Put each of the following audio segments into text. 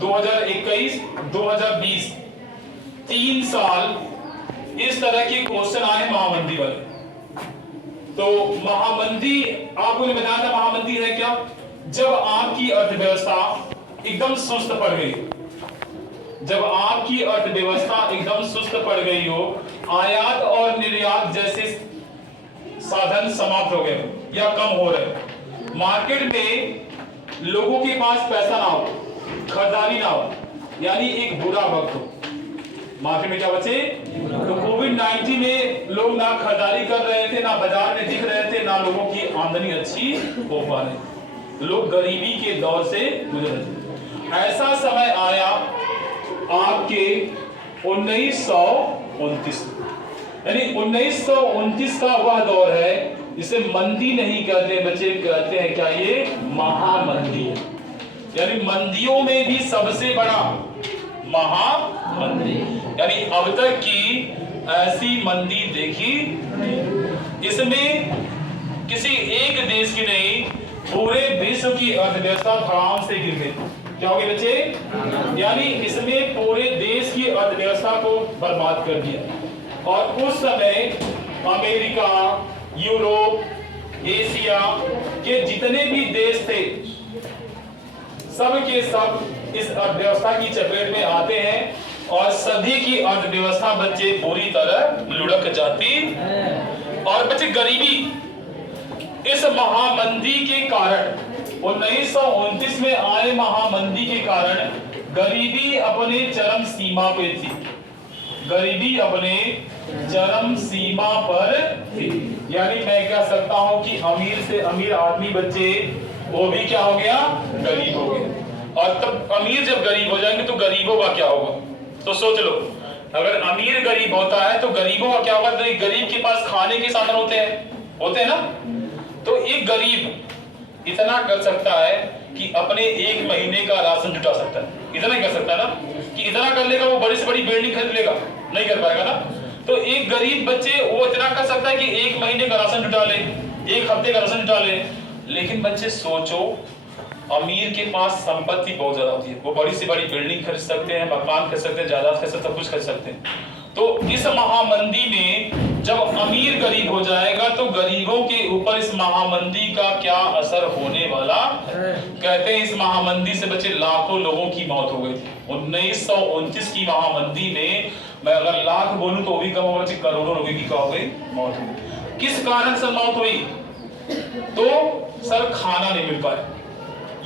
2021 2020 3 साल इस तरह के क्वेश्चन आए महामंदी वाले। तो महामंदी आपको ने बताया था, महामंदी है क्या? जब आपकी अर्थव्यवस्था एकदम सुस्त पड़ गई, जब आपकी अर्थव्यवस्था एकदम सुस्त पड़ गई हो, आयात और निर्यात जैसे साधन समाप्त हो गए या कम हो रहे, मार्केट में लोगों के पास पैसा ना हो, खरीदारी ना हो, यानी एक बुरा वक्त हो। मार्केट में क्या बचे? तो कोविड-19 में लोग ना खरीदारी कर रहे थे, ना बाजार में दिख रहे थे, ना लोगों की आमदनी अच्छी हो पा रही, लोग गरीबी के दौर से गुजर रहे थे। ऐसा समय आया आपके 1929, यानी 1929 का वह दौर है जिसे मंदी नहीं कहते बच्चे, कहते हैं क्या? ये महामंदी है। यानी मंदियों में भी सबसे बड़ा महामंदी, यानी अब तक की ऐसी मंदी देखी। इसमें किसी एक देश की नहीं, पूरे विश्व की अर्थव्यवस्था धड़ाम से गिर गई। क्या हो गया बच्चे? यानी इसमें पूरे देश की अर्थव्यवस्था को बर्बाद कर दिया। और उस समय अमेरिका, यूरोप, एशिया के जितने भी देश थे, सब के सब इस अर्थव्यवस्था की चपेट में आते हैं और सभी की अर्थव्यवस्था बच्चे पूरी तरह लुढ़क जाती। और बच्चे गरीबी इस महामंदी के कारण, 1929 में आए महामंदी के कारण गरीबी अपने चरम सीमा पे थी, गरीबी अपने चरम सीमा पर थी। यानी मैं कह सकता हूं कि अमीर से अमीर आदमी बच्चे वो भी क्या हो गया? गरीब हो गया। और तब अमीर जब गरीब हो जाएंगे तो गरीबों का क्या होगा? तो सोच लो, अगर अमीर गरीब होता है तो गरीबों का क्या होगा? तो एक गरीब के पास खाने के साधन होते हैं ना? तो एक गरीब इतना कर सकता है कि अपने 1 महीने का राशन जुटा सकता है। इतना ही कर सकता है ना, कि इतना कर लेगा वो बड़ी से बड़ी बिल्डिंग खरीद लेगा? नहीं कर पाएगा ना। तो एक गरीब बच्चे वो इतना कर सकता है कि 1 महीने का राशन जुटा ले, 1 हफ्ते का राशन जुटा ले। लेकिन बच्चे सोचो, अमीर के पास संपत्ति बहुत ज्यादा होती है, वो बड़ी से बड़ी बिल्डिंग खरीद सकते हैं, मकान खरीद सकते हैं, जायदाद खरीद सकते हैं, सब कुछ खरीद सकते हैं। तो इस महामंदी में जब अमीर गरीब हो जाएगा तो गरीबों के ऊपर इस महामंदी का क्या असर होने वाला? कहते हैं इस महामंदी से बच्चे लाखों लोगों की मौत हो गई थी। 1929 की महामंदी में मैं अगर लाख बोलूं तो भी कम होगा, करोड़ों लोगों की क्या हो गई? मौत हो गई। किस कारण से मौत हुई? तो सर खाना नहीं मिल पाया।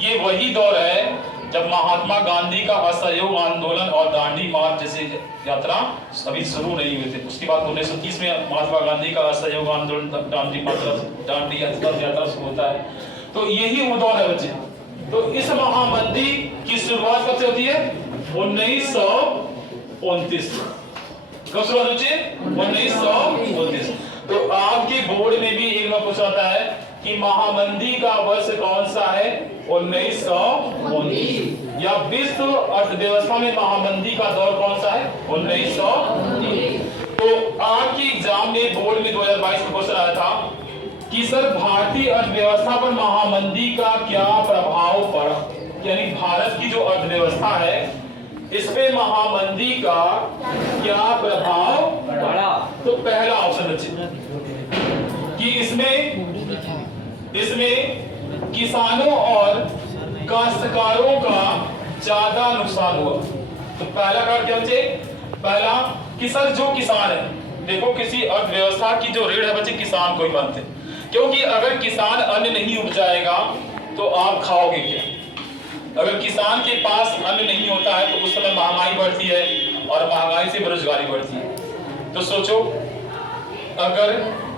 ये वही दौर है जब महात्मा गांधी का असहयोग आंदोलन और दांडी मार्च जैसे यात्रा अभी शुरू नहीं हुए थे। उसके बाद 1930 में महात्मा गांधी का असहयोग आंदोलन, दांडी यात्रा शुरू होता है। तो यही वो दौर है बच्चे। तो इस महामंदी की शुरुआत कब से होती है? 1929। कब शुरुआत होती है? 1929। तो आपके बोर्ड में भी एक बार पूछा जाता है कि महामंदी का वर्ष कौन सा है? 1929। या विश्व अर्थव्यवस्था में महामंदी का दौर कौन सा है? 1929। तो आपके एग्जाम में बोर्ड में 2022 में क्वेश्चन आया था कि सर भारतीय अर्थव्यवस्था पर महामंदी का क्या प्रभाव पड़ा, यानी भारत की जो अर्थव्यवस्था है इस पे महामंदी का क्या प्रभाव पड़ा? तो पहला ऑप्शन बच्चे कि इसमें किसानों और काश्तकारों का ज्यादा नुकसान हुआ। तो पहला कारण क्या बच्चे? पहला कि सर जो किसान है, देखो किसी अर्थव्यवस्था की जो रीढ़ है बच्चे किसान को ही मानते हैं, क्योंकि अगर किसान अन्न नहीं उपजाएगा तो आप खाओगे क्या? अगर किसान के पास अन्न नहीं होता है तो उस समय महंगाई बढ़ती है और महंगाई से बेरोजगारी बढ़ती है। तो सोचो, अगर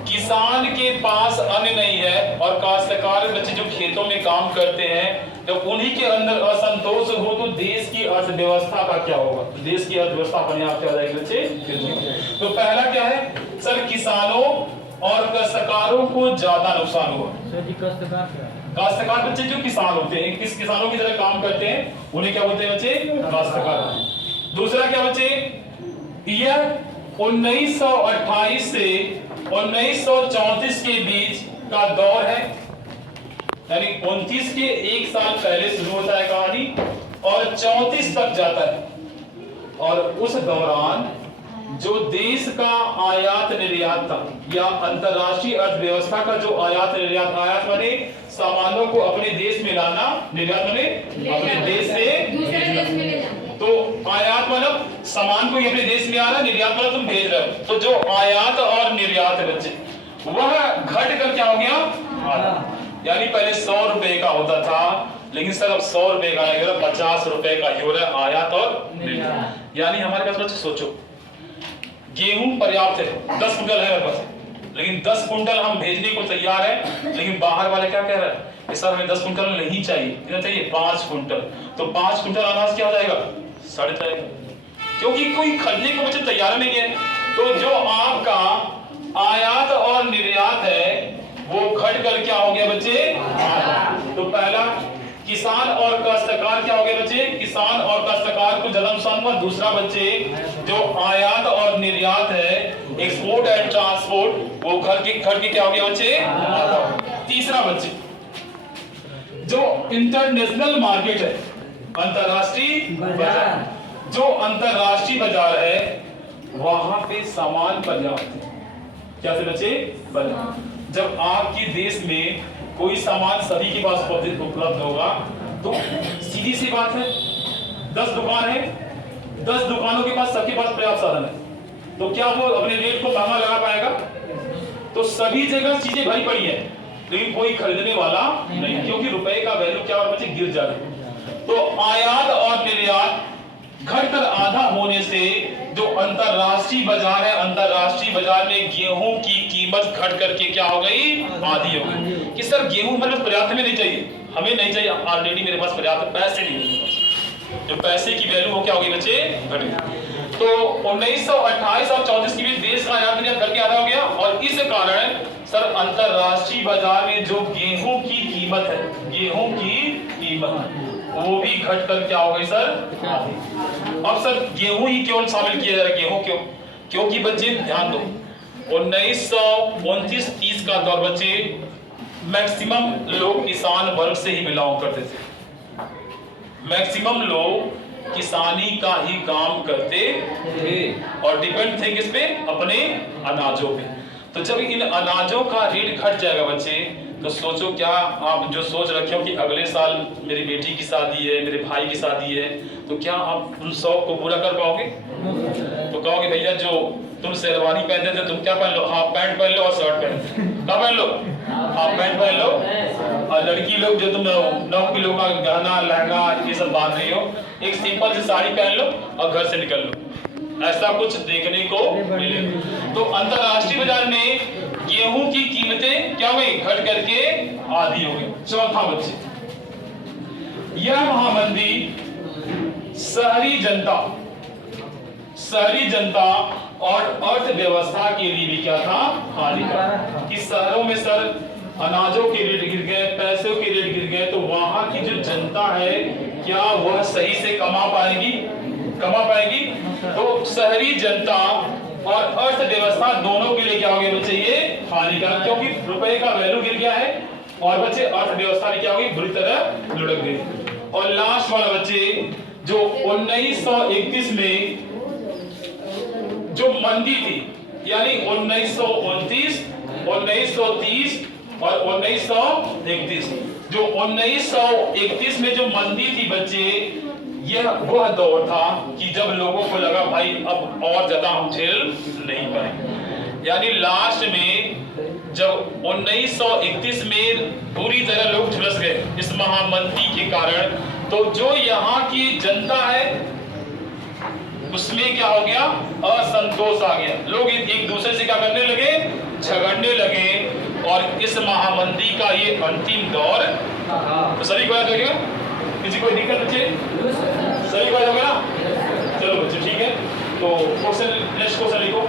किसान के पास अन्न नहीं है और काश्तकार बच्चे जो खेतों में काम करते हैं जब उन्हीं के अंदर असंतोष हो तो देश की अर्थव्यवस्था का क्या होगा? तो देश की अर्थव्यवस्था अपने आप क्या हो जाएगी बच्चे? तो पहला क्या है सर? किसानों और काश्तकारों को ज्यादा नुकसान हुआ। काश्तकार बच्चे जो किसान होते हैं, किस किसानों की तरह काम करते हैं उन्हें क्या बोलते हैं बच्चे? काश्तकार। दूसरा क्या बच्चे? यह 1928 से 1934 के बीच का दौर है, यानी 29 के 1 साल पहले शुरू होता है कहानी और 34 तक जाता है। और उस दौरान जो देश का आयात निर्यात था या अंतरराष्ट्रीय अर्थव्यवस्था का जो आयात निर्यात, आयात माने सामानों को अपने देश में लाना, निर्यात माने अपने देश से दूसरे देश में ले जाना। तो आयात मतलब सामान को अपने देश में आ रहा, निर्यात मतलब तुम भेज रहे हो। तो जो आयात और निर्यात है बच्चे, वह घट कर क्या हो गया, आधा। यानी पहले 100 रुपए का होता था, लेकिन सर अब 100 रुपए का नहीं हो रहा, 50 रुपए का ही हो रहा है आयात और निर्यात। यानी हमारे पास बच्चे सोचो, गेहूं पर्याप्त है, 10 कुंटल है मेरे पास, लेकिन 10 कुंटल हम भेजने को तैयार है, लेकिन बाहर वाले क्या कह रहे हैं, सर हमें 10 कुंटल नहीं चाहिए, कितना चाहिए, 5 कुंटल। तो 5 कुंटल अनाज क्या हो जाएगा, सड़ जाएगा, क्योंकि कोई खरीदने को बच्चे तैयार नहीं है। तो जो आपका आयात और निर्यात है वो घट कर क्या हो गया बच्चे, तो पहला किसान और काश्तकार क्या हो गए बच्चे, किसान और काश्तकार को ज्यादा नुकसान हुआ। दूसरा बच्चे जो आयात और निर्यात है, एक्सपोर्ट एंड ट्रांसपोर्ट, वो घट के क्या हो गया बच्चे। तीसरा बच्चे जो इंटरनेशनल मार्केट है, अंतरराष्ट्रीय बाजार, जो अंतरराष्ट्रीय बाजार है वहां पे सामान पर्याप्त है। क्या से बच्चे, पर्याप्त। जब आपके देश में कोई सामान सभी के पास उपलब्ध होगा तो सीधी सी बात है, 10 दुकान है, 10 दुकानों के पास सबके पास पर्याप्त साधन है, तो क्या वो अपने रेट को महंगा लगा पाएगा। तो सभी जगह चीजें भरी पड़ी है, लेकिन कोई खरीदने वाला नहीं, क्योंकि रुपए का वैल्यू क्या और बच्चे गिर जा रहा है। तो आयात और निर्यात घटकर आधा होने से जो अंतरराष्ट्रीय बाजार है, अंतरराष्ट्रीय बाजार में गेहूं की कीमत घट करके क्या हो गई, आधी हो गई। कि सर गेहूं मतलब पर्याप्त हमें नहीं चाहिए, हमें नहीं चाहिए, ऑलरेडी मेरे पास पर्याप्त पैसे नहीं है, जो पैसे की वैल्यू वो क्या हो गई बच्चे, घट गई। तो 1928 और 34 के बीच देश का आयात निर्यात करके आधा हो गया, और इस कारण सर अंतरराष्ट्रीय बाजार में जो गेहूं की कीमत है, गेहूं की कीमत वो भी घट कर क्या हो गई सर, अब सर गेहूं ही क्यों शामिल किया जा रहा है, गेहूं क्यों, क्योंकि बच्चे ध्यान दो 1929-30 का दौर बच्चे मैक्सिमम लोग किसान वर्ग से ही बिलोंग करते थे, मैक्सिमम लोग किसानी का ही काम करते थे और डिपेंड थे किस पे, अपने अनाजों पे। तो जब इन अनाजों का रेट घट जाएगा बच्चे, तो सोचो क्या आप जो सोच रखे हो कि अगले साल मेरी बेटी की शादी है, मेरे भाई की शादी है, तो क्या आप उन शौक को पूरा कर पाओगे। तो कहोगे भैया जो तुम शेरवानी पहनते थे तुम क्या पहन लो, हाफ पैंट पहन लो और शर्ट पहन, क्या पहन लो, हाफ पैंट पहन लो। और लड़की लोग जो तुम 9 किलो का गहना लहंगा ये सब बांध रही हो, एक सिंपल सी साड़ी पहन लो और घर से निकल लो, ऐसा कुछ देखने को मिलेगा। तो अंतरराष्ट्रीय बाजार में गेहूं की कीमतें क्या हो गई, घट करके आधी हो गई। चौथा बच्चे, यह महामंदी शहरी जनता और अर्थव्यवस्था के लिए भी क्या था, हानिकारक। कि शहरों में सर अनाजों के रेट गिर गए, पैसों के रेट गिर गए, तो वहां की जो जनता है क्या वह सही से कमा पाएगी। तो शहरी जनता और अर्थव्यवस्था दोनों के लिए क्या हो गया बच्चे, ये हानिकारक, क्योंकि रुपए का वैल्यू गिर गया है और बच्चे अर्थव्यवस्था भी क्या होगी, बुरी तरह लुढ़क गई। और लास्ट वाला बच्चे जो 1931 में जो मंदी थी, यानी 1929, 1930 और 1931, जो 1931 में जो मंदी थी बच्चे, यह वह दौर था कि जब लोगों को लगा भाई अब और ज्यादा हम झेल नहीं पाएंगे। यानी लास्ट में जब 1931 में पूरी तरह लोग झुलस गए इस महामंदी के कारण, तो जो यहाँ की जनता है उसमें क्या हो गया, असंतोष आ गया। लोग एक दूसरे से क्या करने लगे, झगड़ने लगे, और इस महामंदी का ये अंतिम दौर। तो सभी को याद रखिएगा, किसी कोई दिक्कत बच्चे, सभी को याद होगा ना। चलो बच्चे ठीक है, तो क्वेश्चन, नेक्स्ट क्वेश्चन लिखो।